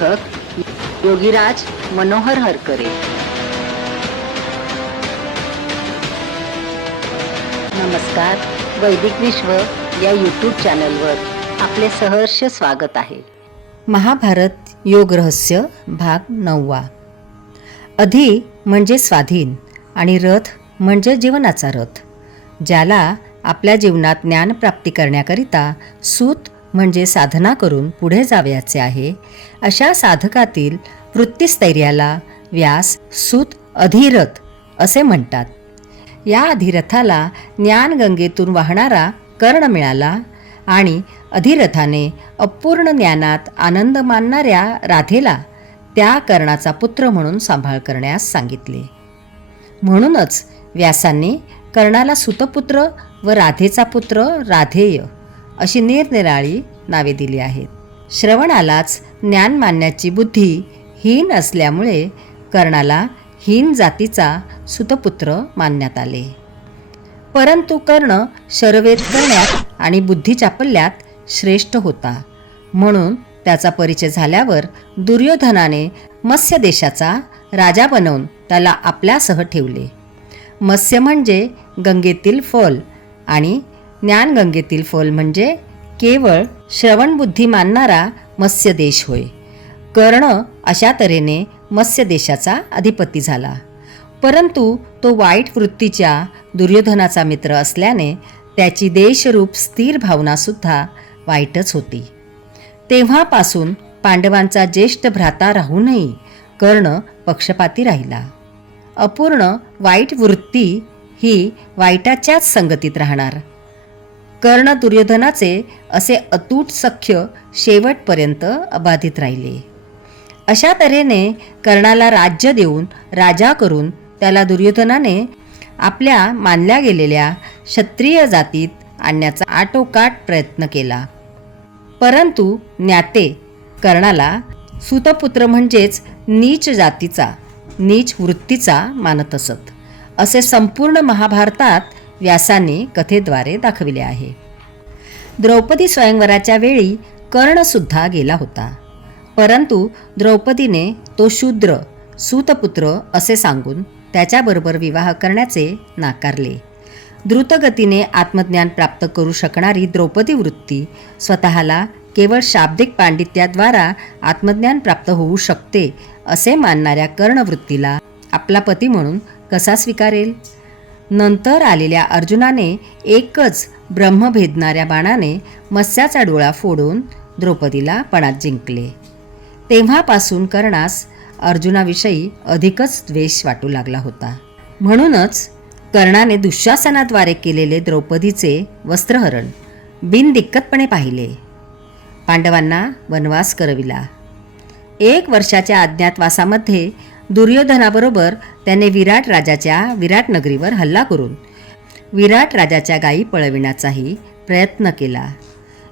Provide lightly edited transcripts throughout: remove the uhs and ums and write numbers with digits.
लेखक योगीराज मनोहर हरकरे। नमस्कार, वैदिक विश्व या यूट्यूब चॅनलवर आपले सहर्ष स्वागत आहे। महाभारत योग रहस्य भाग 9। अधि म्हणजे स्वाधीन आणि रथ म्हणजे जीवनाचा रथ। ज्याला आपल्या जीवनात ज्ञान प्राप्ती करण्याकरिता सूत म्हणजे साधना करून पुढे जावयाचे आहे, अशा साधकातील वृत्तिस्थैर्याला व्यास सूत अधिरथ असे म्हणतात। या अधिरथाला ज्ञानगंगेतून वाहणारा कर्ण मिळाला आणि अधिरथाने अपूर्ण ज्ञानात आनंद मानणाऱ्या राधेला त्या कर्णाचा पुत्र म्हणून सांभाळ करण्यास सांगितले। म्हणूनच व्यासांनी कर्णाला सुतपुत्र व राधेचा पुत्र राधेय अशी निरनिराळी नावे दिली आहेत। श्रवणालाच ज्ञान मानण्याची बुद्धी हीन असल्यामुळे कर्णाला हीन जातीचा सुतपुत्र मानण्यात आले। परंतु कर्ण शरवेद करण्यात आणि बुद्धीच्या पल्ल्यात श्रेष्ठ होता, म्हणून त्याचा परिचय झाल्यावर दुर्योधनाने मत्स्य देशाचा राजा बनवून त्याला आपल्यासह ठेवले। मत्स्य म्हणजे गंगेतील फल आणि ज्ञानगंगेतील फल म्हणजे केवळ श्रवणबुद्धी मानणारा मत्स्य देश होय। कर्ण अशा तऱ्हेने मत्स्य देशाचा अधिपती झाला, परंतु तो वाईट वृत्तीच्या दुर्योधनाचा मित्र असल्याने त्याची देशरूप स्थिर भावनासुद्धा वाईटच होती। तेव्हापासून पांडवांचा ज्येष्ठ भ्राता राहूनही कर्ण पक्षपाती राहिला। अपूर्ण वाईट वृत्ती ही वाईटाच्याच संगतीत राहणार। कर्ण दुर्योधनाचे असे अतूट सख्य शेवटपर्यंत अबाधित राहिले। अशा तऱ्हेने कर्णाला राज्य देऊन राजा करून त्याला दुर्योधनाने आपल्या मानल्या गेलेल्या क्षत्रिय जातीत आणण्याचा आटोकाट प्रयत्न केला, परंतु ज्ञाते कर्णाला सुतपुत्र म्हणजेच नीच जातीचा, नीच वृत्तीचा मानत असत, असे संपूर्ण महाभारतात व्यासांनी कथेद्वारे दाखविले आहे। द्रौपदी स्वयंवराच्या वेळी कर्णसुद्धा गेला होता, परंतु द्रौपदीने तो शूद्र सूतपुत्र असे सांगून त्याच्याबरोबर विवाह करण्याचे नाकारले। द्रुतगतीने आत्मज्ञान प्राप्त करू शकणारी द्रौपदी वृत्ती स्वतःला केवळ शाब्दिक पांडित्याद्वारा आत्मज्ञान प्राप्त होऊ शकते असे मानणाऱ्या कर्णवृत्तीला आपला पती म्हणून कसा स्वीकारेल? नंतर आलेल्या अर्जुनाने एकच ब्रह्म भेदणाऱ्या बाणाने मत्स्याचा डोळा फोडून द्रौपदीला पणात जिंकले। तेव्हापासून कर्णास अर्जुनाविषयी अधिकच द्वेष वाटू लागला होता। म्हणूनच कर्णाने दुःशासनाद्वारे केलेले द्रौपदीचे वस्त्रहरण बिनदिक्कतपणे पाहिले। पांडवांना वनवास करविला। 1 वर्षाच्या अज्ञातवासामध्ये दुर्योधनाबरोबर त्याने विराट राजाच्या विराट नगरीवर हल्ला करून विराट राजाच्या गायी पळविण्याचाही प्रयत्न केला।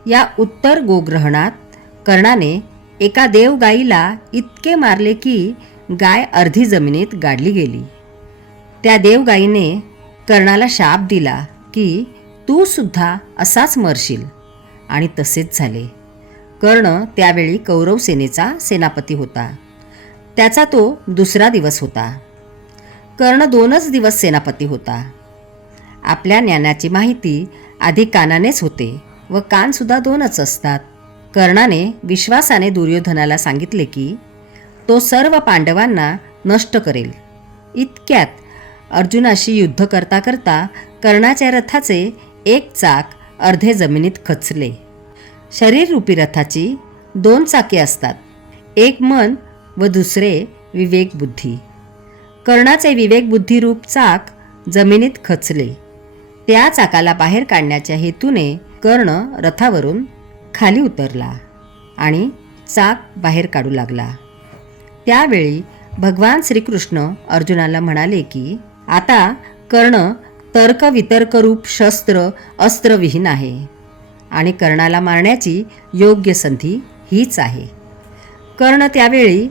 या उत्तर गोग्रहणात कर्णाने एका देवगाईला इतके मारले की गाय अर्धी जमिनीत गाडली गेली। त्या देवगाईने कर्णाला शाप दिला की तू सुद्धा असाच मरशील, आणि तसेच झाले। कर्ण त्यावेळी कौरव सेनेचा सेनापती होता। त्याचा तो दुसरा दिवस होता। कर्ण 2च दिवस सेनापती होता। आपल्या ज्ञानाची माहिती आधी कानानेच होते व कानसुद्धा 2च असतात। कर्णाने विश्वासाने दुर्योधनाला सांगितले की तो सर्व पांडवांना नष्ट करेल। इतक्यात अर्जुनाशी युद्ध करता करता कर्णाच्या रथाचे एक चाक अर्धे जमिनीत खचले। शरीररूपी रथाची 2 चाके असतात, एक मन व दुसरे विवेक बुद्धी। कर्णाचे विवेक बुद्धी रूप चाक जमिनीत खचले। त्या चाकाला बाहेर काढण्याच्या हेतूने कर्ण रथावरून खाली उतरला आणि चाक बाहेर काढू लागला। त्यावेळी भगवान श्रीकृष्ण अर्जुनाला म्हणाले की आता कर्ण तर्क वितर्क रूप शस्त्र अस्त्रविहीन आहे आणि कर्णाला मारण्याची योग्य संधी हीच आहे। कर्ण त्यावेळी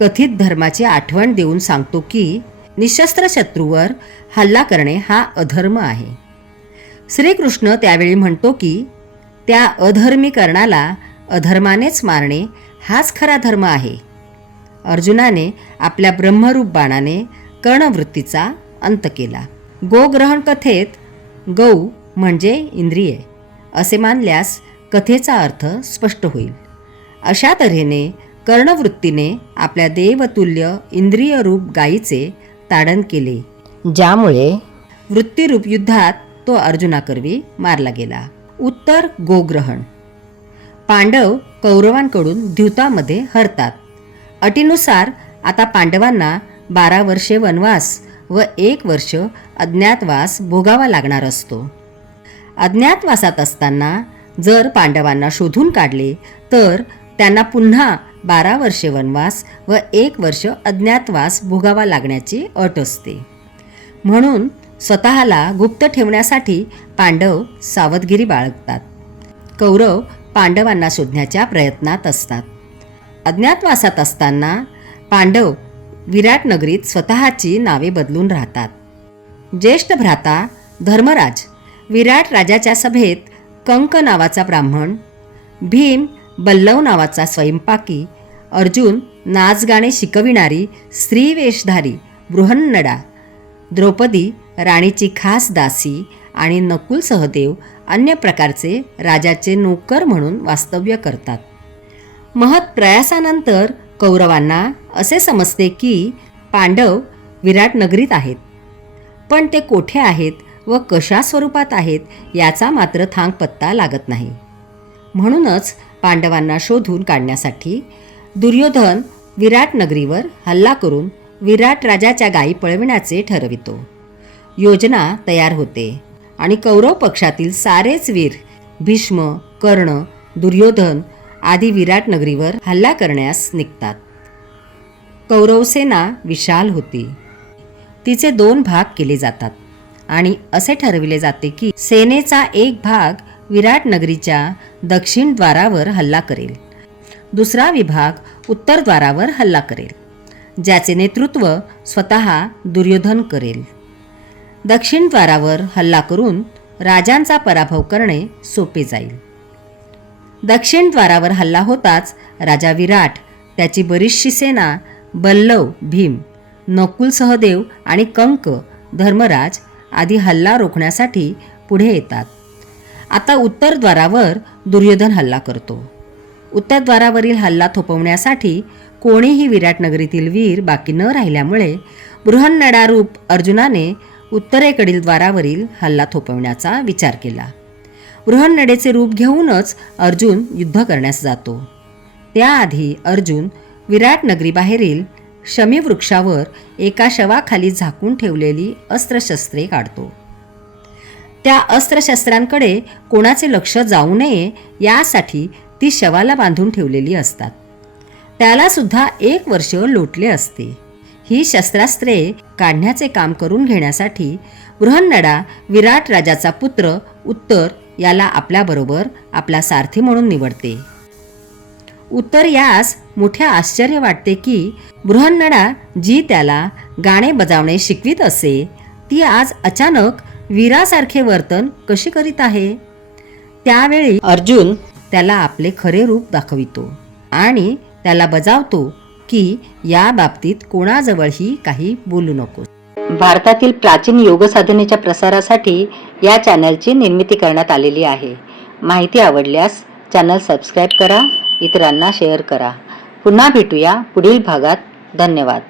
कथित धर्माची आठवण देऊन सांगतो की निशस्त्र शत्रूवर हल्ला करणे हा अधर्म आहे। श्रीकृष्ण त्यावेळी म्हणतो की त्या अधर्मी कर्णाला अधर्मानेच मारणे हाच खरा धर्म आहे. अर्जुनाने आपल्या ब्रह्मरूप बाणाने कर्णवृत्तीचा अंत केला. गोग्रहण कथेत गौ म्हणजे इंद्रिये असे मानल्यास कथेचा अर्थ स्पष्ट होईल. अशा तऱ्हेने कर्णवृत्तीने आपल्या देवतुल्य इंद्रियरूप गायीचे ताडन केले, ज्यामुळे वृत्तीरूप युद्धात तो अर्जुनाकरवी मारला गेला. उत्तर गोग्रहण. पांडव कौरवांकडून द्यूतामध्ये हरतात. अटीनुसार आता पांडवांना 12 वर्षे वनवास व 1 वर्ष अज्ञातवास भोगावा लागणार असतो. अज्ञातवासात असताना जर पांडवांना शोधून काढले तर त्यांना पुन्हा 12 वर्षे वनवास व 1 वर्ष अज्ञातवास भोगावा लागण्याची अट असते. म्हणून स्वतःला गुप्त ठेवण्यासाठी पांडव सावधगिरी बाळगतात. कौरव पांडवांना शोधण्याच्या प्रयत्नात असतात. अज्ञातवासात असताना पांडव विराट नगरीत स्वतःची नावे बदलून राहतात. ज्येष्ठ भ्राता धर्मराज विराट राजाच्या सभेत कंक नावाचा ब्राह्मण, भीम बल्लव नावाचा स्वयंपाकी, अर्जुन नाचगाणे शिकविणारी स्त्रीवेशधारी बृहन्नडा, द्रौपदी राणीची खास दासी आणि नकुल सहदेव अन्य प्रकारचे राजाचे नोकर म्हणून वास्तव्य करतात. महत् प्रयासानंतर कौरवांना असे समजते की पांडव विराट नगरीत आहेत, पण ते कोठे आहेत व कशा स्वरूपात आहेत याचा मात्र थांगपत्ता लागत नाही. म्हणूनच पांडवांना शोधून काढण्यासाठी दुर्योधन विराट नगरीवर हल्ला करून विराट राजाच्या गायी पळविण्याचे ठरवितो. योजना तयार होते आणि कौरव पक्षातील सारेच वीर भीष्म, कर्ण, दुर्योधन आदी विराट नगरीवर हल्ला करण्यास निघतात. कौरवसेना विशाल होती. तिचे 2 भाग केले जातात आणि असे ठरविले जाते की सेनेचा एक भाग विराट नगरीच्या दक्षिण द्वारावर हल्ला करेल, दुसरा विभाग उत्तर द्वारावर हल्ला करेल, ज्याचे नेतृत्व स्वतः दुर्योधन करेल. दक्षिण द्वारावर हल्ला करून राजांचा पराभव करणे सोपे जाईल. दक्षिण द्वारावर हल्ला होताच राजा विराट, त्याची बरीचशी सेना, बल्लव, भीम, नकुल सहदेव आणि कंक, धर्मराज आदी हल्ला रोखण्यासाठी पुढे येतात. आता उत्तर द्वारावर दुर्योधन हल्ला करतो. उत्तर द्वारावरील हल्ला थोपवण्यासाठी कोणीही विराट नगरीतील वीर बाकी न राहिल्यामुळे बृहन्नडारूप अर्जुनाने उत्तरेकडील द्वारावरील हल्ला थोपवण्याचा विचार केला. बृहन्नडेचे रूप घेऊनच अर्जुन युद्ध करण्यास जातो. त्याआधी अर्जुन विराट नगरीबाहेरील शमीवृक्षावर एका शवाखाली झाकून ठेवलेली अस्त्रशस्त्रे काढतो. त्या अस्त्रशस्त्रांकडे कोणाचे लक्ष जाऊ नये यासाठी ती शवाला बांधून ठेवलेली असतात. त्याला सुद्धा 1 वर्ष लोटले असते. ही शस्त्रास्त्रे काढण्याचे काम करून घेण्यासाठी बृहन्नडा विराट राजाचा पुत्र उत्तर याला आपल्याबरोबर आपला सारथी म्हणून निवडते. उत्तर यास मोठे आश्चर्य वाटते की बृहन्नडा जी त्याला गाणे बजावणे शिकवित असे ती आज अचानक वीरासारखे वर्तन कशी करीत आहे. त्यावेळी अर्जुन त्याला आपले खरे रूप दाखवितो आणि त्याला बजावतो की या बाबतीत कोणाजवळही काही बोलू नको. भारतातील प्राचीन योग साधनेच्या प्रसारासाठी या चॅनलची निर्मिती करण्यात आलेली आहे. माहिती आवडल्यास चॅनल सबस्क्राईब करा, इतरांना शेअर करा. पुन्हा भेटूया पुढील भागात. धन्यवाद.